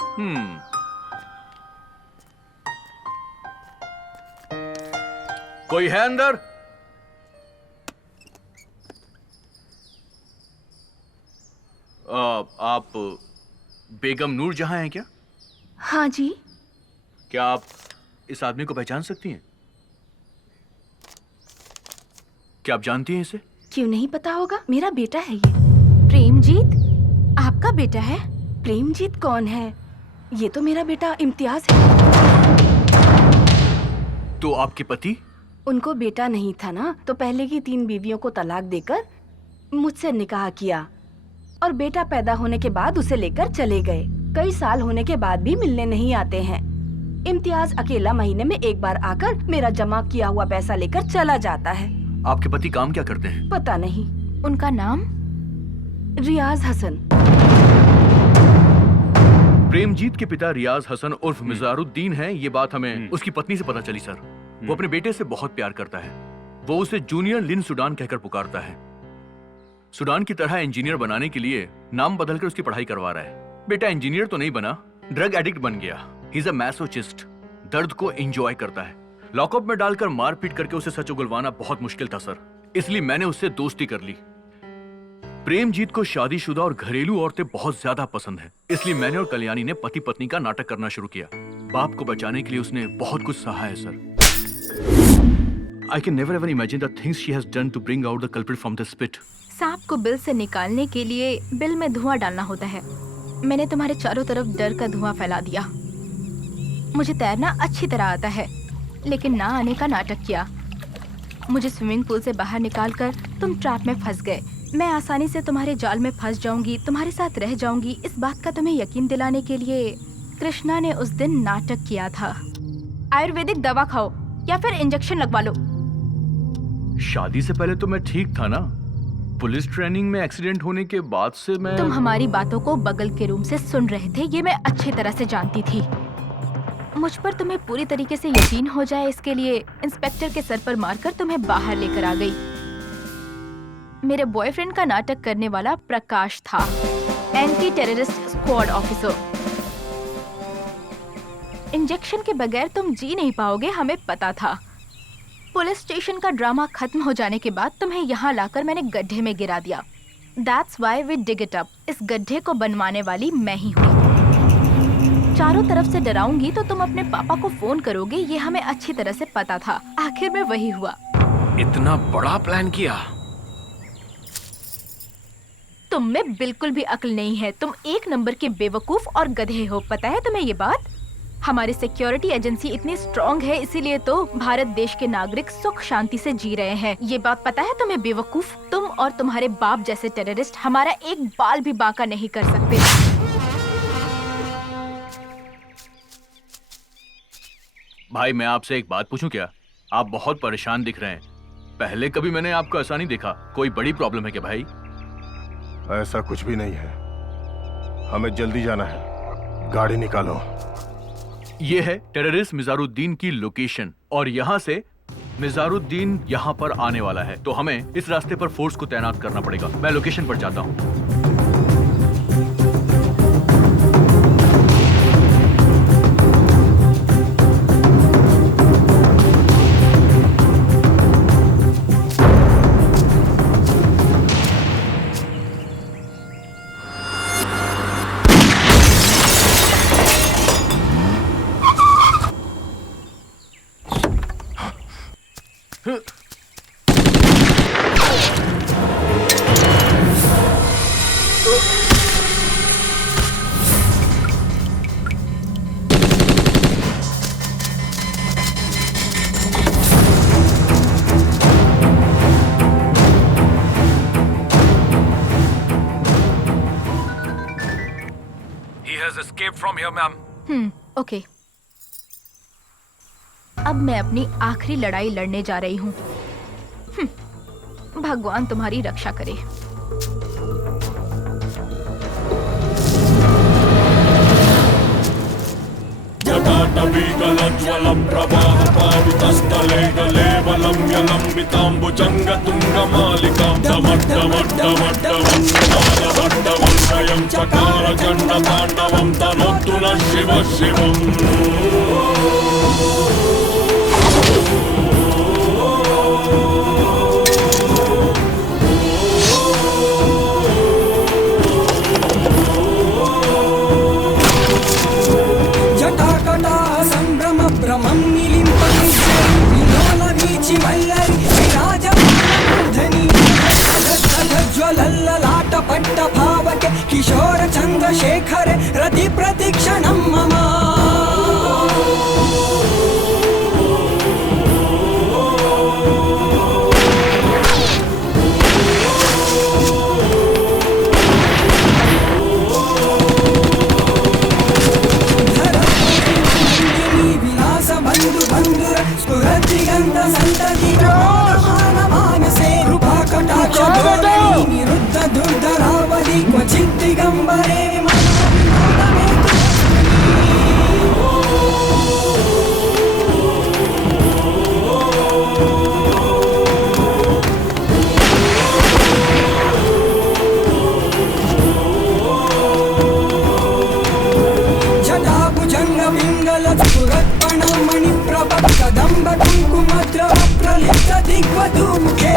कोई है अंदर? आप बेगम नूर जहां हैं क्या? हाँ जी। क्या आप इस आदमी को पहचान सकती हैं? क्या आप जानती हैं इसे? क्यों नहीं पता होगा, मेरा बेटा है ये। प्रेमजीत आपका बेटा है? प्रेमजीत कौन है? ये तो मेरा बेटा इम्तियाज है। तो आपके पति? उनको बेटा नहीं था ना, तो पहले की 3 बीवियों को तलाक देकर मुझसे निकाह किया और बेटा पैदा होने के बाद उसे लेकर चले गए। कई साल होने के बाद भी मिलने नहीं आते हैं। इम्तियाज अकेला महीने में एक बार आकर मेरा जमा किया हुआ पैसा लेकर चला जाता है। आपके पति काम क्या करते हैं? पता नहीं। उनका नाम? रियाज हसन। प्रेमजीत के पिता रियाज हसन उर्फ मिज़ारुद्दीन हैं। ये बात हमें उसकी पत्नी से पता चली सर। वो अपने बेटे से बहुत प्यार करता है। वो उसे जूनियर लिन सुडान कहकर पुकारता है। सुडान की तरह इंजीनियर बनाने के लिए नाम बदलकर उसकी पढ़ाई करवा रहा है। बेटा इंजीनियर तो नहीं बना, ड्रग एडिक्ट बन गया। ही इज अ मैसोचिस्ट। दर्द को एंजॉय करता है। लॉकअप में डालकर मारपीट करके उसे सच उगलवाना बहुत मुश्किल था सर, इसलिए मैंने उससे दोस्ती कर ली। प्रेमजीत को शादीशुदा और घरेलू औरतें बहुत ज्यादा पसंद है, इसलिए मैंने और कल्याणी ने पति पत्नी का नाटक करना शुरू किया। बाप को बचाने के लिए उसने बहुत कुछ सहा है sir. I can never ever imagine the things she has done to bring out the culprit from the spit. सांप को बिल से निकालने के लिए बिल में धुआं डालना होता है। मैंने तुम्हारे चारों तरफ डर का धुआं फैला दिया। मुझे तैरना अच्छी तरह आता है, लेकिन ना आने का नाटक किया। मुझे स्विमिंग पूल से बाहर निकालकर तुम ट्रैप में फंस गए। मैं आसानी से तुम्हारे जाल में फंस जाऊंगी, तुम्हारे साथ रह जाऊंगी, इस बात का तुम्हें यकीन दिलाने के लिए कृष्णा ने उस दिन नाटक किया था। आयुर्वेदिक दवा खाओ या फिर इंजेक्शन लगवा लो। शादी से पहले तो मैं ठीक था ना, पुलिस ट्रेनिंग में एक्सीडेंट होने के बाद से मैं तुम हमारी बातों को बगल के रूम से सुन रहे थे, ये मैं अच्छी तरह से जानती थी। मुझ पर तुम्हें पूरी तरीके से यकीन हो जाए, इसके लिए इंस्पेक्टर के सर पर मारकर तुम्हें बाहर लेकर आ गई। मेरे बॉयफ्रेंड का नाटक करने वाला प्रकाश था, anti terrorist squad officer. Injection के बगैर तुम जी नहीं पाओगे, हमें पता था। पुलिस स्टेशन का ड्रामा खत्म हो जाने के बाद तुम्हें यहाँ लाकर मैंने गड्ढे में गिरा दिया। That's why we dig it up। इस गड्ढे को बनवाने वाली मैं ही हूँ। चारों तरफ से डराऊंगी तो तुम अपने पापा को फोन करोगे, ये हमें अच्छी तरह से पता था। आखिर में वही हुआ। इतना बड़ा प्लान किया। तुम में बिल्कुल भी अक्ल नहीं है, तुम एक नंबर के बेवकूफ और गधे हो। पता है तुम्हें ये बात? हमारी सिक्योरिटी एजेंसी इतनी स्ट्रॉन्ग है, इसीलिए तो भारत देश के नागरिक सुख शांति से जी रहे हैं। ये बात पता है तुम्हें बेवकूफ? तुम और तुम्हारे बाप जैसे टेररिस्ट हमारा एक बाल भी बांका नहीं कर सकते। भाई मैं आपसे एक बात पूछूं क्या? आप बहुत परेशान दिख रहे हैं। पहले कभी मैंने आपको ऐसा नहीं देखा। कोई बड़ी प्रॉब्लम है क्या भाई? ऐसा कुछ भी नहीं है, हमें जल्दी जाना है, गाड़ी निकालो। ये है टेररिस्ट मिजारुद्दीन की लोकेशन और यहाँ से मिजारुद्दीन यहाँ पर आने वाला है, तो हमें इस रास्ते पर फोर्स को तैनात करना पड़ेगा। मैं लोकेशन पर जाता हूँ। ओके। अब मैं अपनी आखिरी लड़ाई लड़ने जा रही हूँ। भगवान तुम्हारी रक्षा करे। जटाटवीकलज्ज्वलं प्रवाहपावितस्थले गलेवलं यलम्बिताम्बुजङ्गतुङ्गमालिकां डमड्डमड्डमड्डमं स्वयं चकार चण्डताण्डवं तनोतु नः शिवः शिवम्। किशोर चंद्रशेखर रति प्रतीक्षणं मम। विलास बंधु बंधुर स्फुरतिगंध संतति मानसे कृपा कटाक्ष निरुद्ध दुर्धरावधि क्वचित् दिगंबरे जटाभुजंग पिंगल स्फुरत्पण मणिप्रभ कदंब कुंकुमद्रव प्रलिप्त दिग्वधूमुखे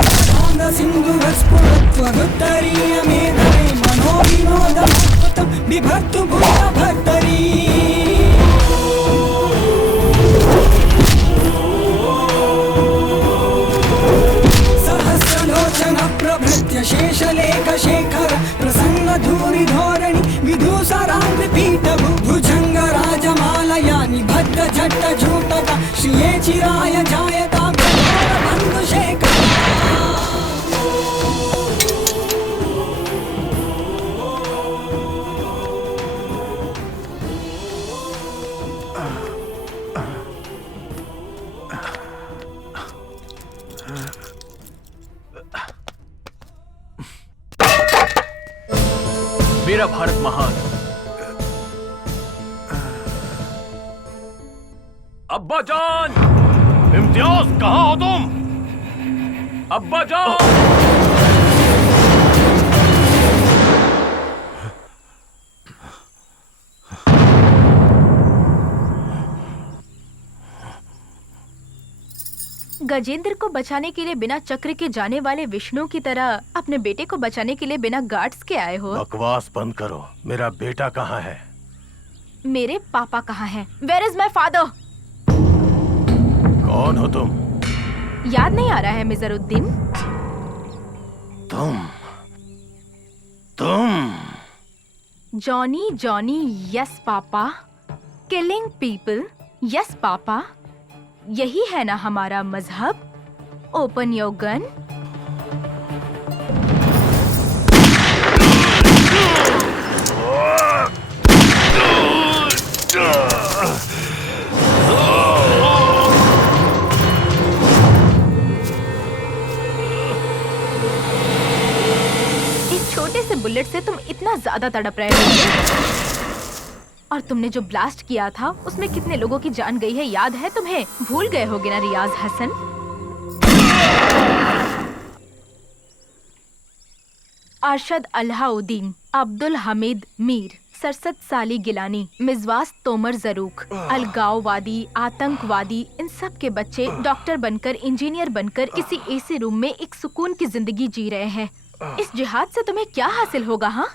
सिंधुरस्फुरत्वरुत्तरीय मेधवे मनो विनोदमद्भुतं बिभर्तु भूतभर्तरी। सहस्रलोचन प्रभृत्य शेषलेख शेखर प्रसन्न धूरि धोरणि विधूसराङ्घ्रिपीठ भुजंग राजमालया निबद्ध झट्ट झूटका श्रिये चिराय जायता बंधु शेखर। मेरा भारत महान। अब्बा जान, इम्तियाज कहाँ हो तुम? अब्बा जान। गजेंद्र को बचाने के लिए बिना चक्र के जाने वाले विष्णु की तरह अपने बेटे को बचाने के लिए बिना गार्ड्स के आए हो। बकवास बंद करो। मेरा बेटा कहाँ है? मेरे पापा कहाँ हैं? Where is my father? कौन हो तुम? याद नहीं आ रहा है मिजरुद्दीन? तुम Johnny Johnny yes papa, killing people yes papa, यही है ना हमारा मजहब? Open your gun. इस छोटे से बुलेट से तुम इतना ज्यादा तड़प रहे हो। और तुमने जो ब्लास्ट किया था उसमें कितने लोगों की जान गई है याद है तुम्हें? भूल गए होगे ना रियाज हसन? अरशद अल्लाउद्दीन, अब्दुल हमीद मीर, सरसद साली गिलानी, मिजवास तोमर जरूक, अलगाववादी, आतंकवादी, इन सब के बच्चे डॉक्टर बनकर, इंजीनियर बनकर किसी एसी रूम में एक सुकून की जिंदगी जी रहे हैं। इस जिहाद से तुम्हें क्या हासिल होगा? हाँ,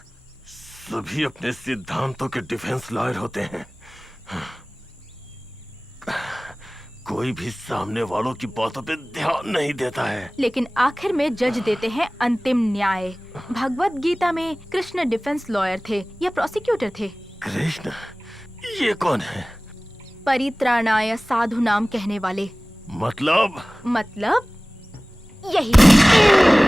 सभी अपने सिद्धांतों के डिफेंस लॉयर होते हैं। कोई भी सामने वालों की बातों पे ध्यान नहीं देता है, लेकिन आखिर में जज देते हैं अंतिम न्याय। भगवत गीता में कृष्ण डिफेंस लॉयर थे या प्रोसिक्यूटर थे? कृष्ण? ये कौन है? परित्राणाय साधु नाम कहने वाले। मतलब यही।